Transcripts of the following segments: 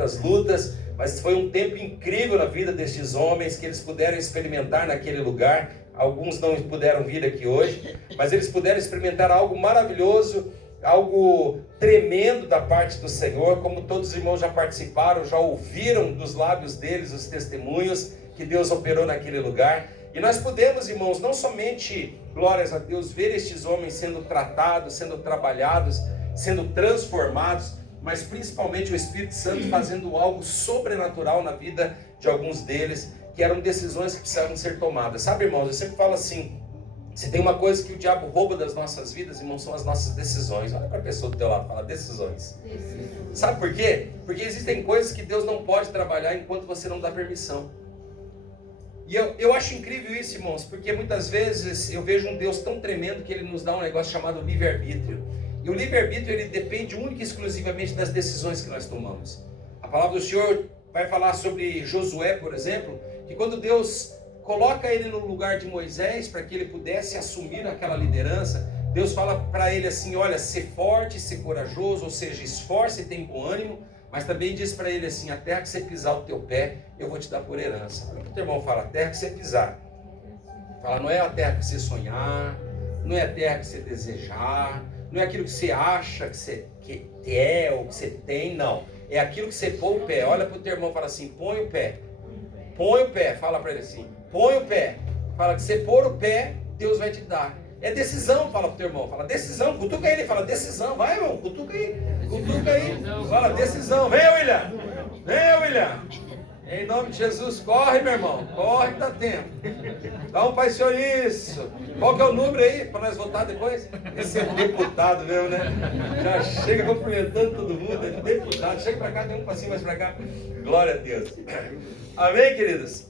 muitas lutas, mas foi um tempo incrível na vida destes homens que eles puderam experimentar naquele lugar. Alguns não puderam vir aqui hoje, mas eles puderam experimentar algo maravilhoso, algo tremendo da parte do Senhor, como todos os irmãos já participaram, já ouviram dos lábios deles os testemunhos que Deus operou naquele lugar. E nós podemos, irmãos, não somente, glórias a Deus, ver estes homens sendo tratados, sendo trabalhados, sendo transformados, mas principalmente o Espírito Santo fazendo algo sobrenatural na vida de alguns deles, que eram decisões que precisavam ser tomadas. Sabe, irmãos, eu sempre falo assim, se tem uma coisa que o diabo rouba das nossas vidas, irmãos, são as nossas decisões. Olha para a pessoa do teu lado, fala decisões. Sabe por quê? Porque existem coisas que Deus não pode trabalhar enquanto você não dá permissão. E eu acho incrível isso, irmãos, porque muitas vezes eu vejo um Deus tão tremendo que Ele nos dá um negócio chamado livre-arbítrio. E o livre-arbítrio, ele depende única e exclusivamente das decisões que nós tomamos. A palavra do Senhor vai falar sobre Josué, por exemplo, que quando Deus coloca ele no lugar de Moisés para que ele pudesse assumir aquela liderança, Deus fala para ele assim, olha, ser forte, ser corajoso, ou seja, esforce e tem bom ânimo, mas também diz para ele assim, a terra que você pisar o teu pé, eu vou te dar por herança. Olha o que o teu irmão fala, a terra que você pisar. Fala, não é a terra que você sonhar, não é a terra que você desejar, não é aquilo que você acha que você é ou que você tem, não. É aquilo que você põe o pé. Olha para o teu irmão e fala assim, põe o pé. Põe o pé, fala para ele assim, põe o pé. Fala que você pôr o pé, Deus vai te dar. É decisão, fala para o teu irmão. Fala decisão, cutuca ele, fala decisão. Vai, irmão, cutuca aí. Cutuca aí. Fala decisão. Vem, William. Vem, William. Em nome de Jesus, corre, meu irmão. Corre que dá tempo. Dá um Pai Senhor isso. Qual que é o número aí para nós votar depois? Esse é deputado mesmo, né? Já chega cumprimentando todo mundo. É deputado. Chega para cá, tem um passinho mais para cá. Glória a Deus. Amém, queridos?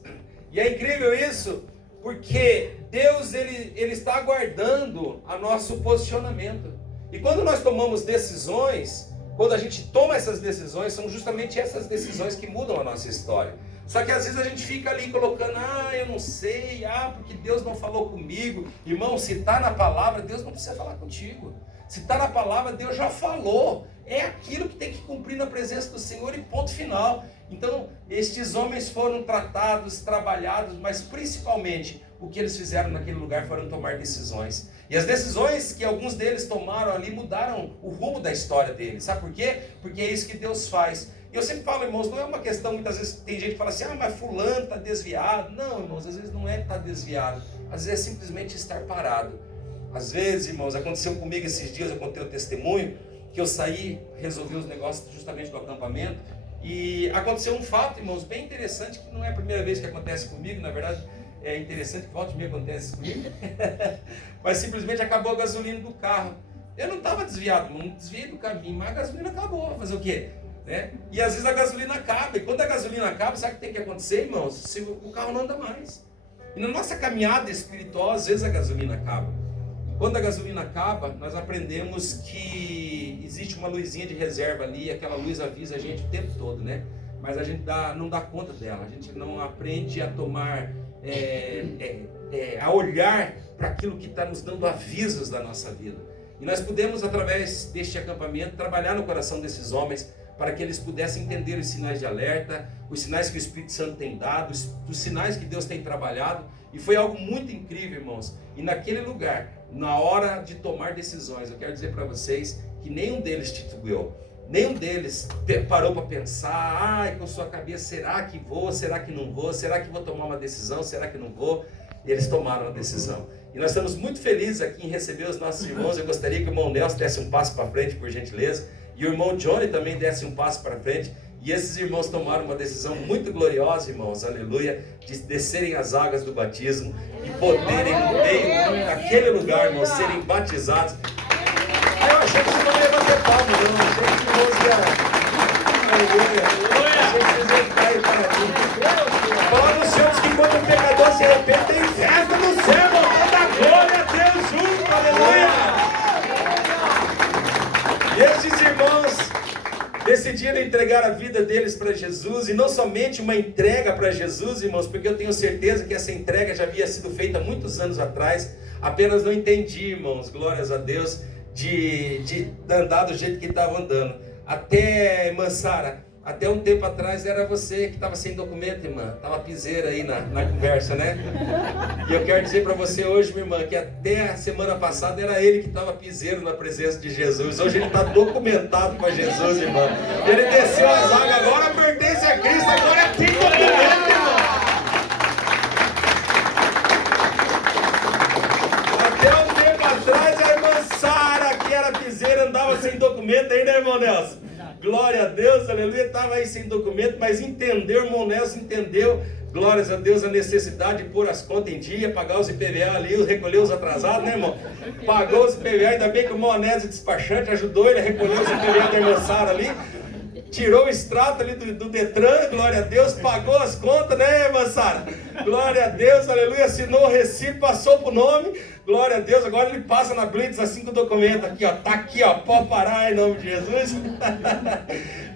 E é incrível isso, porque Deus ele está aguardando o nosso posicionamento. E quando nós tomamos decisões, quando a gente toma essas decisões, são justamente essas decisões que mudam a nossa história. Só que às vezes a gente fica ali colocando, eu não sei, porque Deus não falou comigo. Irmão, se está na palavra, Deus não precisa falar contigo. Se está na palavra, Deus já falou. É aquilo que tem que cumprir na presença do Senhor e ponto final. Então, estes homens foram tratados, trabalhados, mas principalmente o que eles fizeram naquele lugar foram tomar decisões. E as decisões que alguns deles tomaram ali mudaram o rumo da história deles. Sabe por quê? Porque é isso que Deus faz. E eu sempre falo, irmãos, não é uma questão, muitas vezes tem gente que fala assim, mas fulano está desviado. Não, irmãos, às vezes não é estar desviado. Às vezes é simplesmente estar parado. Às vezes, irmãos, aconteceu comigo esses dias, eu contei o testemunho, que eu saí, resolvi os negócios justamente do acampamento. E aconteceu um fato, irmãos, bem interessante, que não é a primeira vez que acontece comigo, na verdade é interessante que volta e meia acontece comigo, mas simplesmente acabou a gasolina do carro. Eu não estava desviado, não desviei do caminho, mas a gasolina acabou, fazer o quê? Né? E às vezes a gasolina acaba, e quando a gasolina acaba, sabe o que tem que acontecer, irmãos? Se o carro não anda mais. E na nossa caminhada espiritual, às vezes a gasolina acaba. Quando a gasolina acaba, nós aprendemos que existe uma luzinha de reserva ali, e aquela luz avisa a gente o tempo todo, né? Mas a gente não dá conta dela, a gente não aprende a tomar, a olhar para aquilo que está nos dando avisos da nossa vida. E nós pudemos, através deste acampamento, trabalhar no coração desses homens, para que eles pudessem entender os sinais de alerta, os sinais que o Espírito Santo tem dado, os sinais que Deus tem trabalhado. E foi algo muito incrível, irmãos. E naquele lugar, na hora de tomar decisões, eu quero dizer para vocês que nenhum deles titubeou. Nenhum deles parou para pensar, com sua cabeça, será que vou, será que não vou, será que vou tomar uma decisão, será que não vou? Eles tomaram a decisão. E nós estamos muito felizes aqui em receber os nossos irmãos. Eu gostaria que o irmão Nelson desse um passo para frente, por gentileza. E o irmão Johnny também desse um passo para frente. E esses irmãos tomaram uma decisão muito gloriosa, irmãos, aleluia, de descerem as águas do batismo e poderem, no meio daquele lugar, irmãos, serem batizados. Eu achei que vocês não iam bater palmas, eu não achei que irmãos iam. Aleluia. Achei que vocês iam ficar aí paradinhos. Fala nos céus que quando o pecador se arrepende, tem festa no céu, irmão, da glória a Deus junto, aleluia. E esses irmãos decidiram entregar a vida deles para Jesus, e não somente uma entrega para Jesus, irmãos, porque eu tenho certeza que essa entrega já havia sido feita há muitos anos atrás, apenas não entendi, irmãos, glórias a Deus, de andar do jeito que estavam andando. Até, irmã Sara, Até um tempo atrás era você que estava sem documento, irmã. Estava piseira aí na conversa, né? E eu quero dizer para você hoje, minha irmã, que até a semana passada era ele que estava piseiro na presença de Jesus. Hoje ele está documentado com Jesus, irmã. Ele desceu as águas, agora pertence a Cristo, agora tem documento, irmã. Até um tempo atrás a irmã Sara, que era piseira, andava sem documento ainda, irmão Nelson. Glória a Deus, aleluia, estava aí sem documento, mas entendeu, irmão Nelson entendeu, glórias a Deus, a necessidade de pôr as contas em dia, pagar os IPVA ali, recolher os atrasados, né, irmão? Pagou os IPVA, ainda bem que o irmão Onésio despachante ajudou ele a recolher os IPVA da irmã Sara ali, tirou o extrato ali do Detran, glória a Deus, pagou as contas, né, irmã Sara? Glória a Deus, aleluia, assinou o recibo, passou pro nome, glória a Deus, agora ele passa na Blitz assim com o documento aqui, ó, tá aqui, ó, pode parar em nome de Jesus.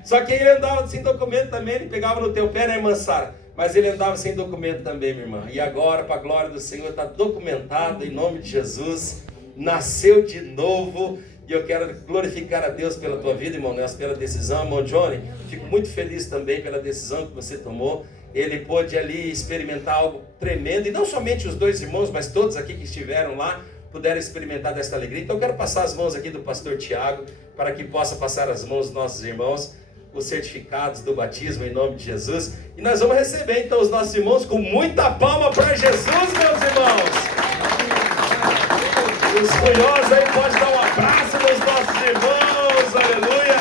Só que ele andava sem documento também, ele pegava no teu pé, né, irmã Sara? Mas ele andava sem documento também, minha irmã. E agora, para a glória do Senhor, está documentado em nome de Jesus, nasceu de novo. E eu quero glorificar a Deus pela tua vida, irmão Nelson, pela decisão, irmão Johnny. Fico muito feliz também pela decisão que você tomou. Ele pôde ali experimentar algo tremendo, e não somente os dois irmãos, mas todos aqui que estiveram lá, puderam experimentar desta alegria. Então eu quero passar as mãos aqui do pastor Tiago, para que possa passar as mãos dos nossos irmãos, os certificados do batismo em nome de Jesus. E nós vamos receber então os nossos irmãos com muita palma para Jesus, meus irmãos. Os curiosos aí podem dar um abraço nos nossos irmãos, aleluia.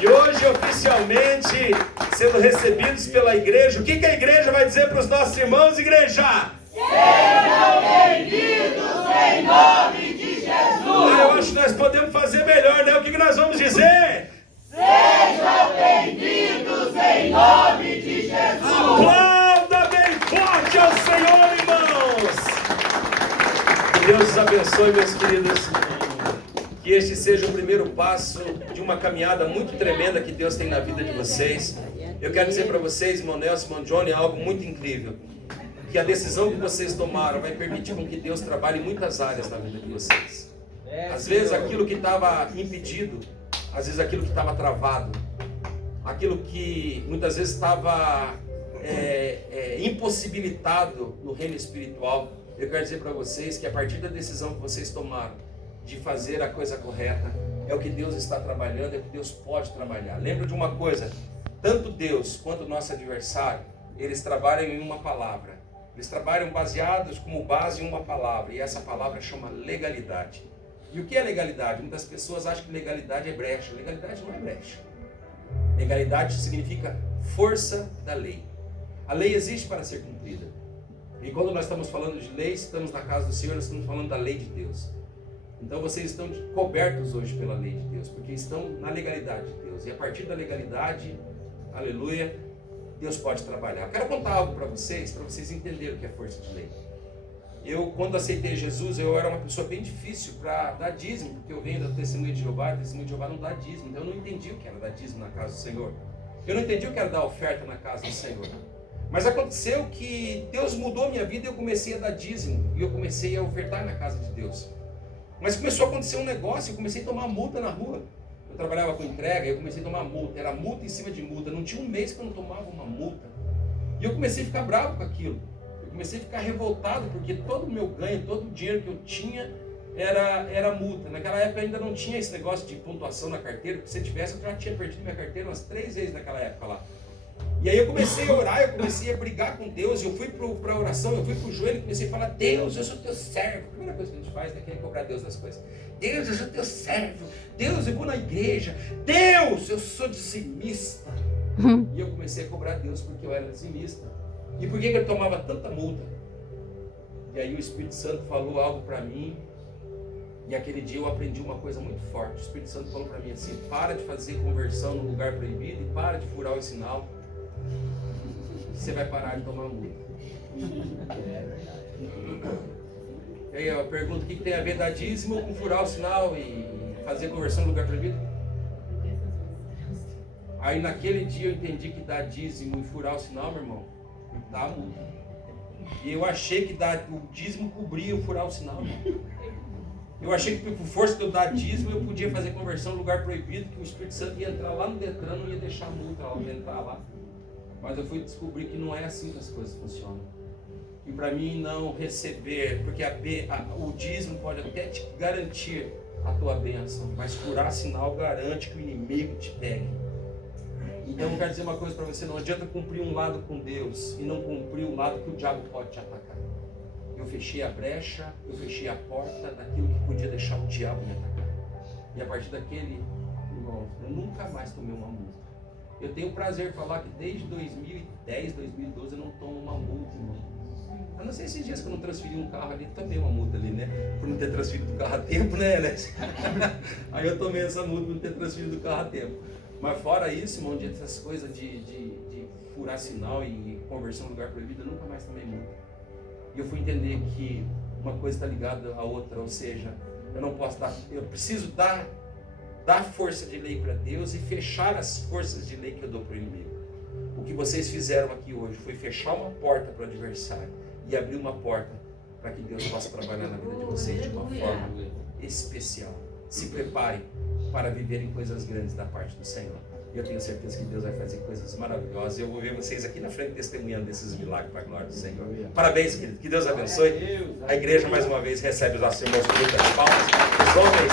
E hoje, oficialmente, sendo recebidos pela igreja, o que a igreja vai dizer para os nossos irmãos, igreja? Sejam bem-vindos em nome de Jesus. Eu acho que nós podemos fazer melhor, né? O que nós vamos dizer? Sejam bem-vindos em nome de Jesus. Aplauda bem forte ao Senhor, irmãos. Que Deus os abençoe, meus queridos. Que este seja o primeiro passo de uma caminhada muito tremenda que Deus tem na vida de vocês. Eu quero dizer para vocês, irmão Nelson, irmão Johnny, algo muito incrível. Que a decisão que vocês tomaram vai permitir com que Deus trabalhe em muitas áreas da vida de vocês. Às vezes aquilo que estava impedido, às vezes aquilo que estava travado, aquilo que muitas vezes estava impossibilitado no reino espiritual, eu quero dizer para vocês que a partir da decisão que vocês tomaram de fazer a coisa correta, é o que Deus está trabalhando, é o que Deus pode trabalhar. Lembra de uma coisa, tanto Deus quanto o nosso adversário, eles trabalham em uma palavra. Eles trabalham baseados como base em uma palavra, e essa palavra chama legalidade. E o que é legalidade? Muitas pessoas acham que legalidade é brecha. Legalidade não é brecha. Legalidade significa força da lei. A lei existe para ser cumprida. E quando nós estamos falando de lei, estamos na casa do Senhor, nós estamos falando da lei de Deus. Então vocês estão cobertos hoje pela lei de Deus, porque estão na legalidade de Deus. E a partir da legalidade, aleluia, Deus pode trabalhar. Eu quero contar algo para vocês entenderem o que é força de lei. Eu, quando aceitei Jesus, eu era uma pessoa bem difícil para dar dízimo, porque eu venho da Testemunha de Jeová, e Testemunha de Jeová não dá dízimo. Então eu não entendi o que era dar dízimo na casa do Senhor. Eu não entendi o que era dar oferta na casa do Senhor. Mas aconteceu que Deus mudou a minha vida e eu comecei a dar dízimo. E eu comecei a ofertar na casa de Deus. Mas começou a acontecer um negócio, eu comecei a tomar multa na rua. Eu trabalhava com entrega, eu comecei a tomar multa. Era multa em cima de multa. Não tinha um mês que eu não tomava uma multa. E eu comecei a ficar bravo com aquilo. Eu comecei a ficar revoltado, porque todo o meu ganho, todo o dinheiro que eu tinha era multa. Naquela época ainda não tinha esse negócio de pontuação na carteira, porque se tivesse eu já tinha perdido minha carteira umas 3 vezes naquela época lá. E aí eu comecei a orar, eu comecei a brigar com Deus, eu fui para a oração, eu fui para o joelho e comecei a falar: Deus, eu sou teu servo. A primeira coisa que a gente faz é querer cobrar Deus das coisas. Deus, eu sou teu servo. Deus, eu vou na igreja. Deus, eu sou dizimista. E eu comecei a cobrar Deus porque eu era dizimista. E por que eu tomava tanta multa? E aí o Espírito Santo falou algo para mim. E aquele dia eu aprendi uma coisa muito forte. O Espírito Santo falou para mim assim: para de fazer conversão no lugar proibido e para de furar o sinal. Você vai parar de tomar multa. E aí eu pergunto: o que tem a ver dar dízimo com furar o sinal e fazer conversão no lugar proibido? Aí naquele dia eu entendi que dar dízimo e furar o sinal, meu irmão, dá multa. E eu achei que o dízimo cobria o furar o sinal, irmão. Eu achei que por força do dadismo eu podia fazer conversão em lugar proibido, que o Espírito Santo ia entrar lá no Detran, não ia deixar a multa entrar lá. Mas eu fui descobrir que não é assim que as coisas funcionam. E para mim não receber, porque o dízimo pode até te garantir a tua bênção, mas curar sinal garante que o inimigo te pegue. Então eu quero dizer uma coisa para você, não adianta cumprir um lado com Deus e não cumprir o lado que o diabo pode te atacar. Eu fechei a brecha, eu fechei a porta daquilo que podia deixar o diabo me atacar. E a partir daquele, irmão, eu nunca mais tomei uma multa. Eu tenho o prazer de falar que desde 2010, 2012 eu não tomo uma multa, irmão. Eu não sei esses dias que eu não transferi um carro ali, tomei uma multa ali, né? Por não ter transferido o carro a tempo, né? Aí eu tomei essa multa por não ter transferido o carro a tempo. Mas fora isso, irmão, essas coisas de furar sinal e conversão em lugar proibido, eu nunca mais tomei multa. E eu fui entender que uma coisa está ligada à outra, ou seja, eu preciso dar força de lei para Deus e fechar as forças de lei que eu dou para o inimigo. O que vocês fizeram aqui hoje foi fechar uma porta para o adversário e abrir uma porta para que Deus possa trabalhar na vida de vocês de uma forma especial. Se preparem para viverem coisas grandes da parte do Senhor. E eu tenho certeza que Deus vai fazer coisas maravilhosas. Eu vou ver vocês aqui na frente testemunhando desses milagres para a glória do Senhor. Parabéns, querido. Que Deus abençoe. A igreja mais uma vez recebe os nossos irmãos com muitas palmas. Os homens,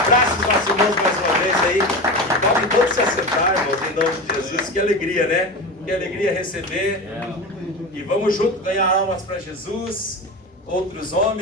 abraçem os nossos irmãos mais uma vez aí. E podem todos se assentar, irmãos, em nome de Jesus. Que alegria, né? Que alegria receber. E vamos juntos ganhar almas para Jesus. Outros homens.